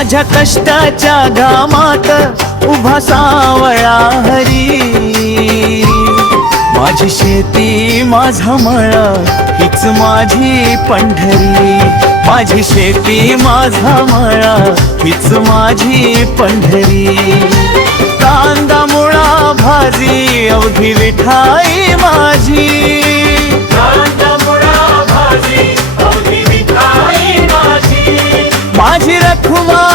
माझ्या कष्टाच्या घामात उभा सावळा हरी. माझी शेती माझा मळा हीच माझी पंढरी. माझी शेती माझा मळा हीच माझी पंढरी. कांदा मुळा भाजी अवघी विठाई माझी. कांदा मुळा भाजी अवघी विठाई माझी. माझी रखुमाई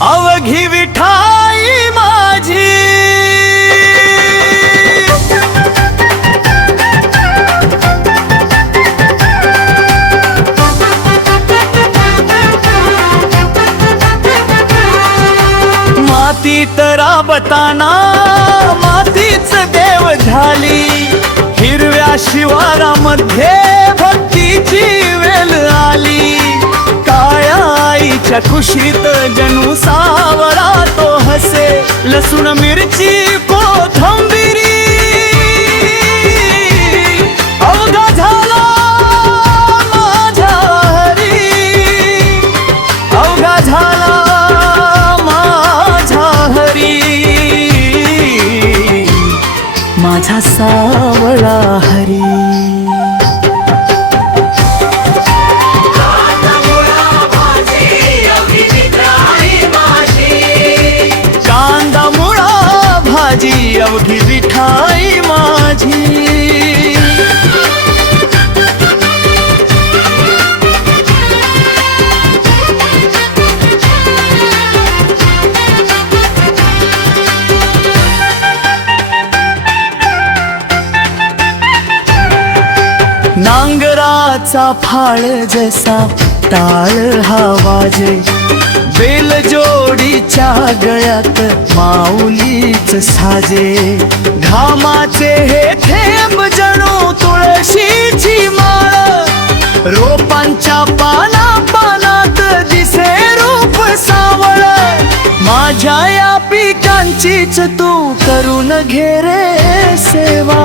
अवघी विठाई माझी. मातीत राबताना मातीच देव झाली. हिरव्या शिवारामध्ये भक्तीची वेल आली. काळ्या आईच्या खुशीत जणू सावळा तो हसे. लसूण मिरची कोथिंबिरी अवघा झाला माझ्या हरी. अवघा झाला माझ्या हरी. माझा सावळा हरी. कांदा मुळा भाजी अवघी विठाई माझी. नांगराचा फाळ जसा टाळ हा वाजे. बेल जोडीच्या गळ्यात माऊलीच साजे. घामाचे हे थेंब जणू तुळशीची माळ. रोपांच्या पाना पानात दिसे रूप सावळ. माझ्या या पिकांचीच तू करून घे रे सेवा.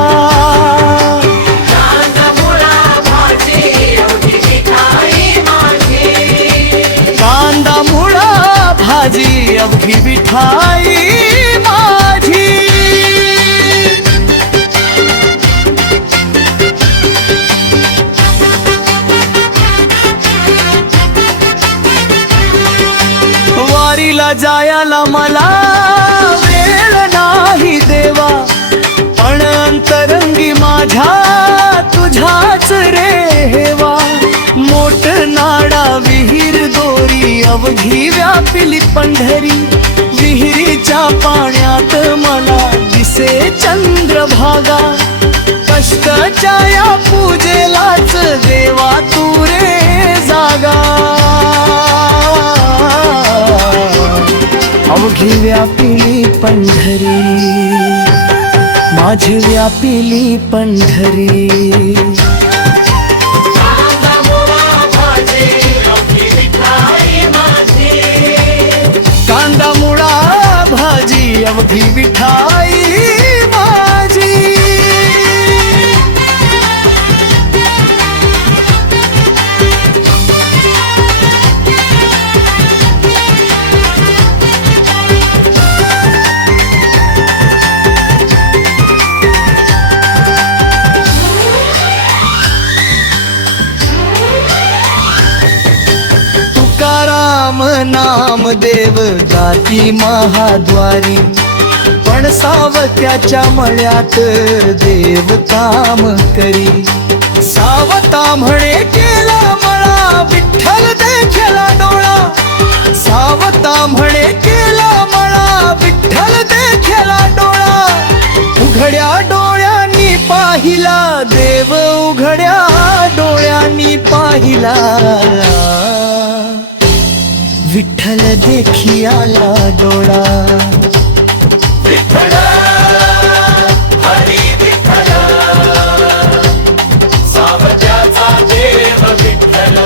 कांदा मुळा भाजी अवघी विठाई माझी. वारीला जायला मला वेळ नाही देवा. पण अंतरंगी माझ्या तुझ्याच रे हेवा. मोठ नाडा विहीर दोरी अवघी व्यापिली पंढरी. विहिरीच्या पाण्यात मला दिसे चंद्रभागा. कष्टाच्या या पूजेलाच देवा तू रे जागा. अवघी व्यापिली पंढरी माझी व्यापिली पंढरी. कांदा मुळा भाजी अवघी विठाई माझी. तुकाराम नामदेव गाती महाद्वारी. पण सावत्याच्या मळ्यात देव काम करी. सावता म्हणे केला मळा विठ्ठल देखला डोळा. सावता म्हणे केला मळा विठ्ठल देखला डोळा. उघड्या डोळ्यांनी पाहिला देव उघड्या डोळ्यांनी पाहिला. विठ्ठल देखी आला डोळा. विठ्ठल हरी विठ्ठल सावत्याचा देव विठ्ठल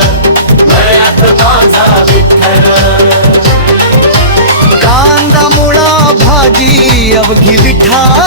मळ्यात माझा विठ्ठल. कांदा मुळा भाजी अवघी विठ्ठल